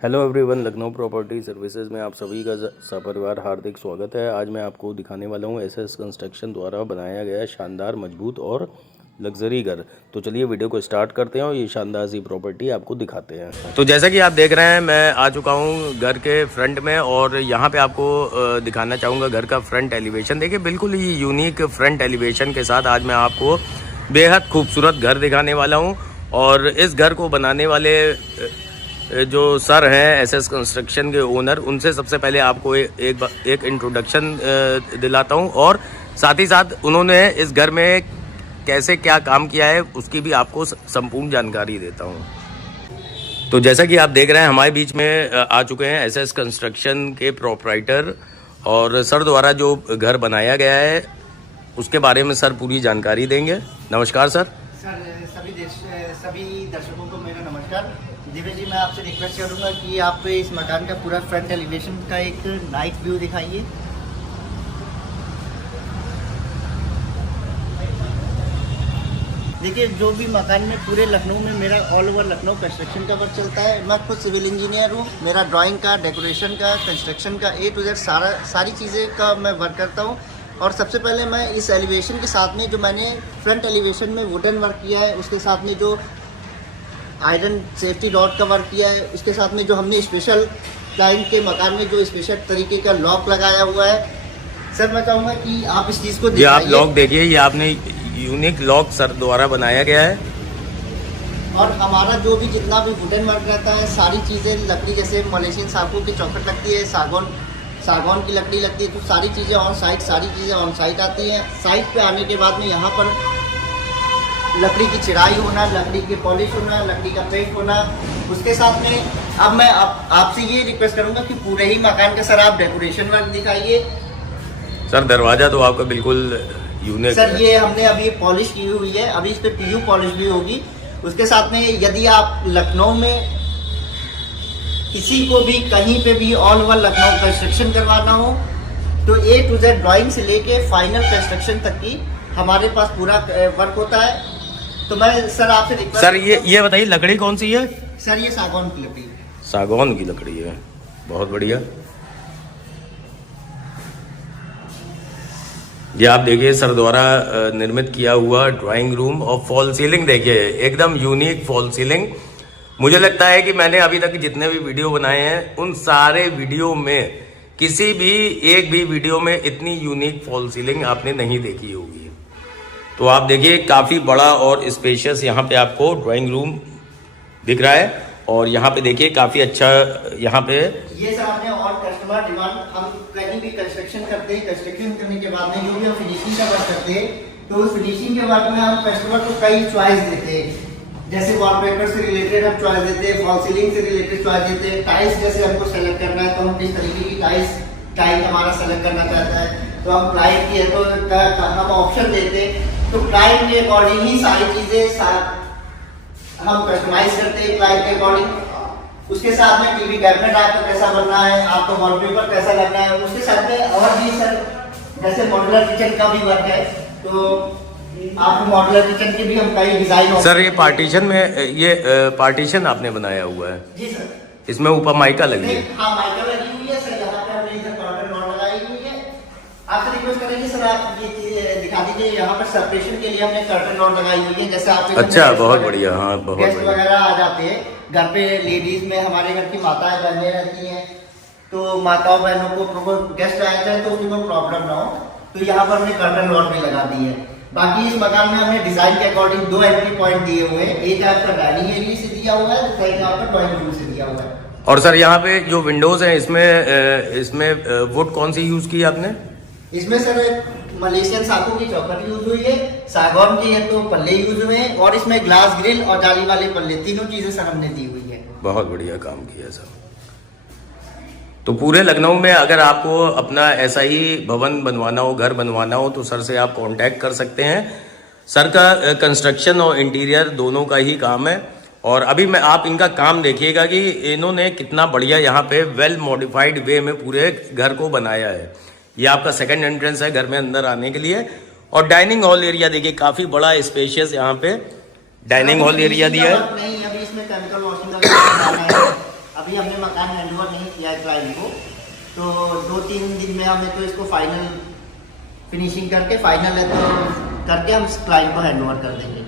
Hello everyone, Lucknow property services में आप सभी का सपरिवार हार्दिक स्वागत है। आज मैं आपको दिखाने वाला हूं एसएस कंस्ट्रक्शन द्वारा बनाया गया शानदार, मजबूत और लग्जरी घर। तो चलिए वीडियो को स्टार्ट करते हैं और ये शानदार सी प्रॉपर्टी आपको दिखाते हैं। तो जैसा कि आप देख रहे हैं, मैं आ चुका हूं घर के फ्रंट में और यहाँ पे आपको दिखाना चाहूँगा घर का फ्रंट एलिवेशन। देखिए, बिल्कुल ही यूनिक फ्रंट एलिवेशन के साथ आज मैं आपको बेहद खूबसूरत घर दिखाने वाला हूँ। और इस घर को बनाने वाले जो सर हैं एसएस कंस्ट्रक्शन के ओनर, उनसे सबसे पहले आपको एक इंट्रोडक्शन दिलाता हूं और साथ ही साथ उन्होंने इस घर में कैसे क्या काम किया है उसकी भी आपको संपूर्ण जानकारी देता हूं। तो जैसा कि आप देख रहे हैं, हमारे बीच में आ चुके हैं एसएस कंस्ट्रक्शन के प्रोप्राइटर और सर द्वारा जो घर बनाया गया है उसके बारे में सर पूरी जानकारी देंगे। नमस्कार सर। सभी दर्शकों को मेरा नमस्कार। दिव्य जी, मैं आपसे रिक्वेस्ट करूंगा कि आप इस मकान का पूरा फ्रंट एलिवेशन का एक नाइट व्यू दिखाइए। देखिए, जो भी मकान में पूरे लखनऊ में मेरा ऑल ओवर लखनऊ कंस्ट्रक्शन का वर्क चलता है। मैं खुद सिविल इंजीनियर हूँ। मेरा ड्राइंग का, डेकोरेशन का, कंस्ट्रक्शन का A to Z सारी चीज़ें का मैं वर्क करता हूँ। और सबसे पहले मैं इस एलिवेशन के साथ में जो मैंने फ्रंट एलिवेशन में वुडन वर्क किया है, उसके साथ में जो आयरन सेफ्टी रॉड का वर्क किया है, उसके साथ में जो हमने स्पेशल क्लाइंट के मकान में जो स्पेशल तरीके का लॉक लगाया हुआ है। सर, मैं चाहूँगा कि आप इस चीज़ को ये आप लॉक देखिए, ये आपने यूनिक लॉक सर द्वारा बनाया गया है। और हमारा जो भी जितना भी वुडन वर्क रहता है, सारी चीज़ें लकड़ी, जैसे मलेशियन साखू की चौखट लगती है, सागौन की लकड़ी लगती है, तो सारी चीज़ें ऑन साइट आती हैं। साइट पे आने के बाद में यहाँ पर लकड़ी की चिराई होना, लकड़ी की पॉलिश होना, लकड़ी का पेंट होना, उसके साथ में अब मैं आपसे ये रिक्वेस्ट करूंगा कि पूरे ही मकान का सर आप डेकोरेशन वर्क दिखाइए। सर, दरवाजा तो आपका बिल्कुल यूनिक सर है। ये हमने अभी पॉलिश की हुई है, अभी इस पे PU पॉलिश भी होगी। उसके साथ में यदि आप लखनऊ में किसी को भी कहीं पे भी ऑल ओवर लखनऊ कंस्ट्रक्शन करवाना हो तो A to Z ड्राइंग से लेके फाइनल कंस्ट्रक्शन तक की हमारे पास पूरा वर्क होता है। तो मैं सर आपसे रिक्वेस्ट सर, ये बताइए लकड़ी कौन सी है? सर, ये सागौन की लकड़ी है। सागौन की लकड़ी है, बहुत बढ़िया। ये आप देखिए सर द्वारा निर्मित किया हुआ ड्राइंग रूम और फॉल सीलिंग देखिए, एकदम यूनिक फॉल सीलिंग। मुझे लगता है कि मैंने अभी तक जितने भी वीडियो बनाए हैं उन सारे वीडियो में किसी भी एक भी वीडियो में इतनी यूनिक फॉल सीलिंग आपने नहीं देखी होगी। तो आप देखिए, काफी बड़ा और स्पेशियस यहाँ पे आपको ड्राइंग रूम दिख रहा है। और यहाँ पे देखिए काफी अच्छा यहाँ पे ये सर आपने और कस्टमर डिमांड, हम कहीं भी कंस्ट्रक्शन करते हैं, कंस्ट्रक्शन करने के बाद में जो भी हम फिनिशिंग का वर्क करते हैं, तो उस फिनिशिंग के वर्क में हम कस्टमर को कई चॉइस देते हैं। जैसे वॉलपेपर से रिलेटेड हम चॉइस देते हैं, फॉल सीलिंग से रिलेटेड चॉइस देते हैं, टाइल्स जैसे हमको सेलेक्ट करना है तो हम किस तरीके की टाइल हमारा सेलेक्ट करना चाहता है तो हम क्लाइंट की है तो हम ऑप्शन देते हैं। तो क्लाइंट के अकॉर्डिंग ही सारी चीजें हम कस्टमाइज करते हैं क्लाइंट के अकॉर्डिंग। उसके साथ में टीवी कैबिनेट आपको कैसा बनना है, आपको वॉलपेपर कैसा लगना है, उसके साथ में और भी सर जैसे मॉड्यूलर किचन का भी वर्क है, तो आपको मॉड्यूलर किचन के भी हम कई डिजाइन। सर, ये पार्टीशन में ये पार्टीशन आपने बनाया हुआ है? जी सर। इसमें ऊपर माइका लगी है? हाँ, माइका लगी हुई है सर। यहाँ पे हमने इधर कर्टन रॉड लगाई हुई है। आपसे रिक्वेस्ट करेंगे सर, आप ये चीज दिखा दीजिए। यहाँ पर सेपरेशन के लिए हमने कर्टन रॉड लगाई हुई है, जैसे आप अच्छा, बहुत बढ़िया। हाँ, बहुत गेस्ट बढ़िया। वगैरह आ जाते हैं घर पे, लेडीज में हमारे घर की माताएं बहनें रहती हैं, तो माताओं बहनों को गेस्ट आया जाए तो उसमें कोई प्रॉब्लम ना हो, तो यहाँ पर हमने कर्टन रॉड भी लगा दी है। बाकी इस मकान में हमने डिजाइन के अकॉर्डिंग 2 एंट्री पॉइंट दिए हुए हैं। एक आपका डाइनिंग एरिया से दिया हुआ है, दूसरा एक आपका ड्राइंग रूम से दिया हुआ है। और सर, यहाँ पे जो विंडोज हैं इसमें वुड कौन सी यूज की आपने? इसमें सर मलेशियन साखू की चौखट यूज हुई है, सागौन की है तो पल्ले यूज हुए हैं, और इसमें ग्लास ग्रिल और जाली वाले पल्ले, तीनों चीजें सर हमने दी हुई है। बहुत बढ़िया काम किया सर। तो पूरे लखनऊ में अगर आपको अपना ऐसा ही भवन बनवाना हो, घर बनवाना हो, तो सर से आप कांटेक्ट कर सकते हैं। सर का कंस्ट्रक्शन और इंटीरियर दोनों का ही काम है। और अभी मैं आप इनका काम देखिएगा कि इन्होंने कितना बढ़िया यहाँ पे वेल मॉडिफाइड वे में पूरे घर को बनाया है। ये आपका सेकंड एंट्रेंस है घर में अंदर आने के लिए। और डाइनिंग हॉल एरिया देखिए, काफी बड़ा स्पेशियस यहाँ पे डाइनिंग हॉल एरिया दिया है। नहीं, अभी इसमें केमिकल वॉशिंग का अभी हमने मकान हैंडओवर नहीं किया है क्लाइंट को, तो 2-3 दिन में हमें तो इसको फाइनल फिनिशिंग करके फाइनल है तो करके हम क्लाइंट को हैंडओवर कर देंगे।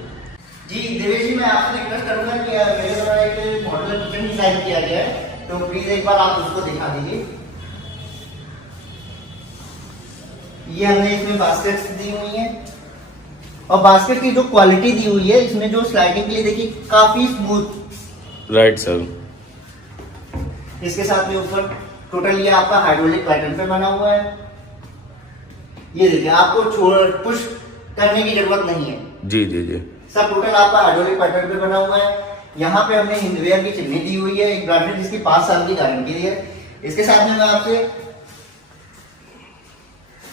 जी देवेश जी, मैं आपसे रिक्वेस्ट करूंगा कि मेरे द्वारा एक मॉडुलर किचन डिजाइन किया गया है, तो प्लीज एक बार आप उसको दिखा दीजिए। ये हमने इसमें बास्केट्स दी हुई है और बास्केट की जो क्वालिटी दी हुई है इसमें जो स्लाइडिंग के लिए देखिए काफी स्मूथ। Right sir. इसके साथ में ऊपर टोटल ये आपका हाइड्रोलिक पैटर्न पे बना हुआ है। ये देखिए आपको पुश करने की जरूरत नहीं है। जी जी जी। सब टोटल आपका हाइड्रोलिक पैटर्न पे बना हुआ है। यहाँ पे हमने हिंदवेयर की चिमनी दी हुई है, एक ब्रांडेड जिसकी 5 साल की गारंटी है। इसके साथ में मैं आपसे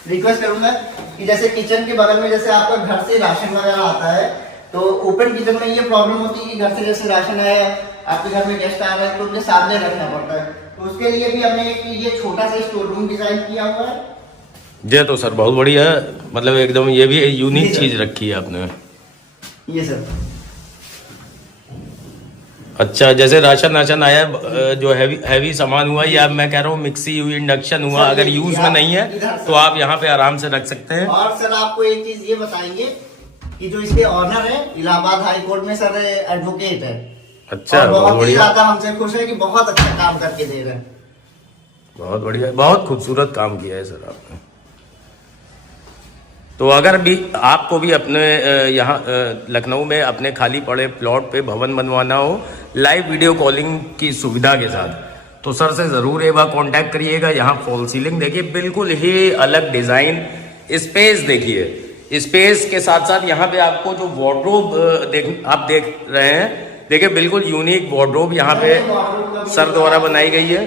रिक्वेस्ट करूंगा कि जैसे किचन के बगल में जैसे आपका घर से राशन वगैरह आता है, तो ओपन किचन में ये प्रॉब्लम होती है कि घर से जैसे राशन आया, आपके घर में गेस्ट आ रहे हैं तो उनके सामने रखना पड़ता है, तो उसके लिए भी हमने ये छोटा सा स्टोर रूम डिजाइन किया हुआ है। जी तो सर बहुत बढ़िया है, मतलब एकदम ये भी यूनिक चीज रखी है आपने। ये सर अच्छा, जैसे राशन आया जो हैवी सामान हुआ, या मैं कह रहा हूँ मिक्सी हुई, इंडक्शन हुआ, अगर यूज में नहीं है तो आप यहाँ पे आराम से रख सकते हैं। और सर आपको एक चीज ये बताएंगे कि जो इसके ऑनर है इलाहाबाद हाई कोर्ट में सर एडवोकेट है। अच्छा, बहुत ही ज्यादा हमसे खुश है कि बहुत अच्छा काम करके दे रहे हैं। बहुत बढ़िया, बहुत खूबसूरत काम किया है सर आपने। तो अगर भी आपको भी अपने यहाँ लखनऊ में अपने खाली पड़े प्लॉट पे भवन बनवाना हो लाइव वीडियो कॉलिंग की सुविधा के साथ, तो सर से ज़रूर एक बार कांटेक्ट करिएगा। यहाँ फॉल सीलिंग देखिए, बिल्कुल ही अलग डिज़ाइन, स्पेस देखिए, स्पेस के साथ साथ यहाँ पे आपको जो वार्डरोब आप देख रहे हैं, देखिए बिल्कुल यूनिक वार्डरोब यहाँ पे सर द्वारा बनाई गई है।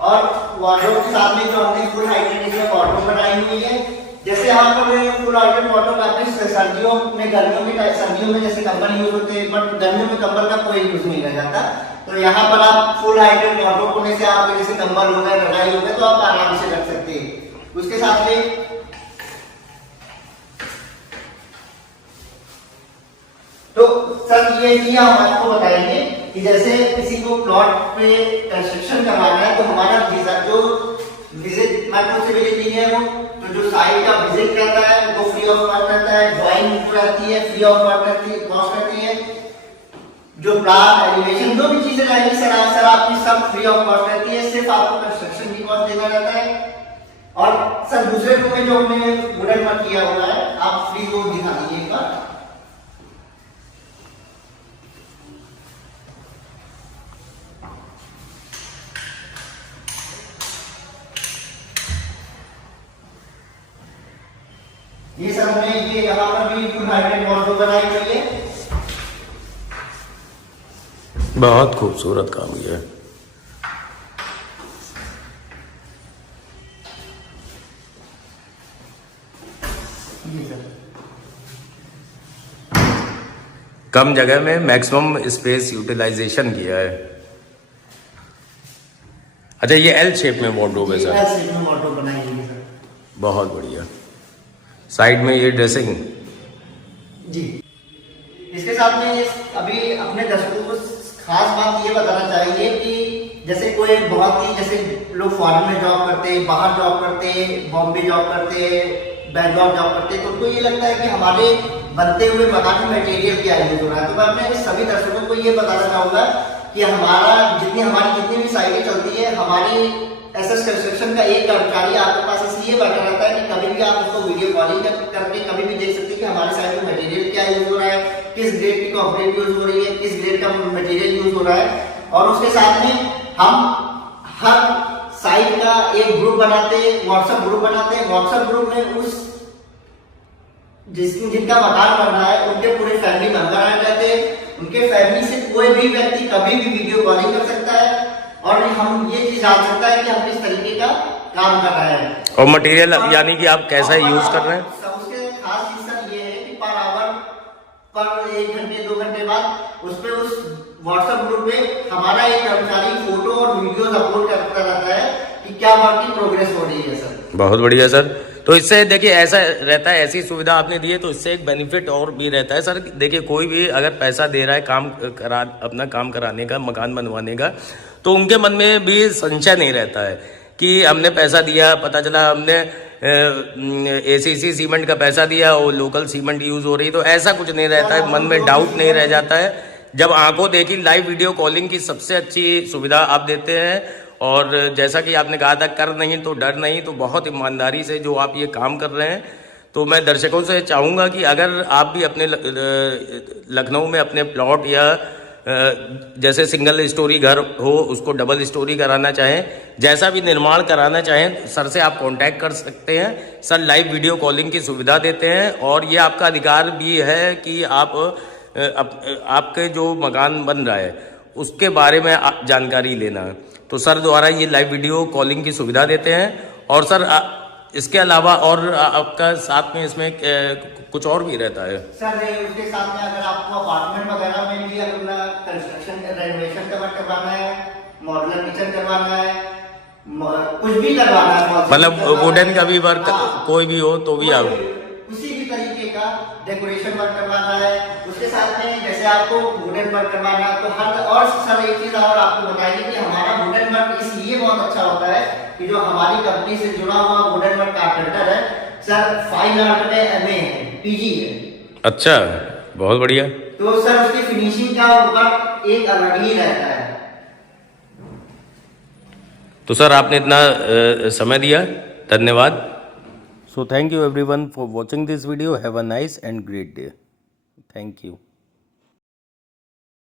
और वार्डरोब के साथ में जो हमने फुल हाइटेड इसमें वार्डरोब बनाई हुई है, जैसे हम फुल हाइटेड वार्डरोब आपने सर्दियों में सर्दियों में जैसे कंबल यूज होते हैं, बट गर्मियों में कंबल का कोई यूज नहीं रह जाता, तो यहाँ पर आप फुल हाइटेड वार्डरोब होने से आप जैसे कंबल हो गए, रजाई हो गए, तो आप आराम से रख सकते हैं। उसके साथ में तो सर ये भी हम आपको बताएंगे कि जैसे किसी को प्लॉट पे कंस्ट्रक्शन करवाना है, तो हमारा जो विजिट माइक्रो से विजिट है वो, तो जो साइट का विजिट रहता है वो फ्री ऑफ कॉस्ट रहता है, ड्राइंग रहती है फ्री ऑफ कॉस्ट रहती है, जो प्लान एलिवेशन जो भी चीजें रहेंगी सर आपकी सब फ्री ऑफ कॉस्ट रहती है, सिर्फ आपको कंस्ट्रक्शन की कॉस्ट देना रहता है। और सर दूसरे रूम में जो हमने वुडन वर्क किया हुआ है, आप प्लीज वो दिखा दीजिए एक बार। ये सर हमने ये यहाँ पर भी फुल हाइटेड वार्डरोब बनाई हुई है। बहुत खूबसूरत काम किया है। कम जगह में मैक्सिमम स्पेस यूटिलाइजेशन किया है। अच्छा, ये एल शेप में वार्डरोब है सर? एल शेप में वार्डरोब बनाई हुई है सर। बहुत बढ़िया। साइड में ये ड्रेसिंग जी। इसके साथ में अभी अपने दर्शकों को खास बात ये बताना चाहिए कि जैसे कोई बहुत ही जैसे लोग फॉरेन में जॉब करते हैं, बाहर जॉब करते हैं, बॉम्बे जॉब करते हैं, बैंगलोर जॉब करते हैं, तो उनको ये लगता है कि हमारे बनते हुए मकान में मटेरियल क्या यूज हो रहा है। तो मैं अपने सभी दर्शकों को ये बताना चाहूंगा कि हमारी जितनी भी साइटें चलती है, हमारी एसएस कंस्ट्रक्शन का एक कर्मचारी आपके पास इसलिए बैठा रहता है कि कभी भी आप उसको वीडियो कॉलिंग करके कभी भी देख सकते हैं कि हमारे साइड में मटेरियल क्या यूज हो रहा है, किस ग्रेड की कंक्रीट यूज हो रही है, किस ग्रेड का मटेरियल यूज हो रहा है। और उसके साथ में हम हर साइट का एक ग्रुप बनाते हैं, व्हाट्सएप ग्रुप बनाते हैं। व्हाट्सएप ग्रुप में उस जिनका मकान बन रहा है उनके पूरे फैमिली मेंबर आ जाते हैं। उनके फैमिली से कोई भी व्यक्ति कभी भी वीडियो कॉलिंग कर सकता है और हम ये चीज जान सकता है कि हम किस तरीके का काम कर रहे हैं। और मटेरियल यानी कि आप कैसा यूज कर रहे हैं? सबसे खास चीज सर ये है कि पर आवर पर 1 घंटे 2 घंटे बाद उस व्हाट्सएप ग्रुप में हमारा एक कर्मचारी फोटो और वीडियोस अपलोड करता रहता है कि क्या वर्क की प्रोग्रेस हो रही है सर। बहुत बढ़िया सर। तो इससे देखिए ऐसा रहता है, ऐसी सुविधा आपने दी है तो इससे एक बेनिफिट और भी रहता है सर। देखिए कोई भी अगर पैसा दे रहा है काम करा, अपना काम कराने का, मकान बनवाने का, तो उनके मन में भी संशय नहीं रहता है कि हमने पैसा दिया, पता चला हमने एसीसी सीमेंट का पैसा दिया और लोकल सीमेंट यूज हो रही, तो ऐसा कुछ नहीं रहता है, मन में डाउट नहीं रह जाता है। जब आंखों देखी लाइव वीडियो कॉलिंग की सबसे अच्छी सुविधा आप देते हैं। और जैसा कि आपने कहा था, कर नहीं तो डर नहीं, तो बहुत ईमानदारी से जो आप ये काम कर रहे हैं, तो मैं दर्शकों से चाहूँगा कि अगर आप भी अपने लखनऊ में अपने प्लॉट या जैसे सिंगल स्टोरी घर हो उसको डबल स्टोरी कराना चाहें, जैसा भी निर्माण कराना चाहें, सर से आप कांटेक्ट कर सकते हैं। सर लाइव वीडियो कॉलिंग की सुविधा देते हैं और ये आपका अधिकार भी है कि आप आपके जो मकान बन रहा है उसके बारे में जानकारी लेना। तो सर द्वारा ये लाइव वीडियो कॉलिंग की सुविधा देते हैं। और सर इसके अलावा और आपका साथ में इसमें कुछ और भी रहता है सर? उसके साथ में अगर आपको अपार्टमेंट वगैरह में भी अपना कंस्ट्रक्शन रेनोवेशन का वर्क करवाना है, मॉड्यूलर किचन करवाना है, कुछ भी करवाना है, मतलब वुडन का भी वर्क कोई भी हो तो भी आप उसी भी तरीके का डेकोरेशन वर्क करवाना है। उसके साथ में जैसे आपको वुडन वर्क करवाना है तो हर और सर एक चीज और आपको बताइए कि हमारा वुडन वर्क इसलिए बहुत अच्छा होता है कि जो हमारी कंपनी से जुड़ा हुआ वुडन वर्क कारपेंटर है सर, फाइन आर्ट में MA है, PG है। अच्छा, बहुत बढ़िया। तो सर उसकी फिनिशिंग का वर्क एक अलग ही रहता है। तो सर आपने इतना समय दिया, धन्यवाद। So thank you everyone for watching this video. Have a nice and great day. Thank you.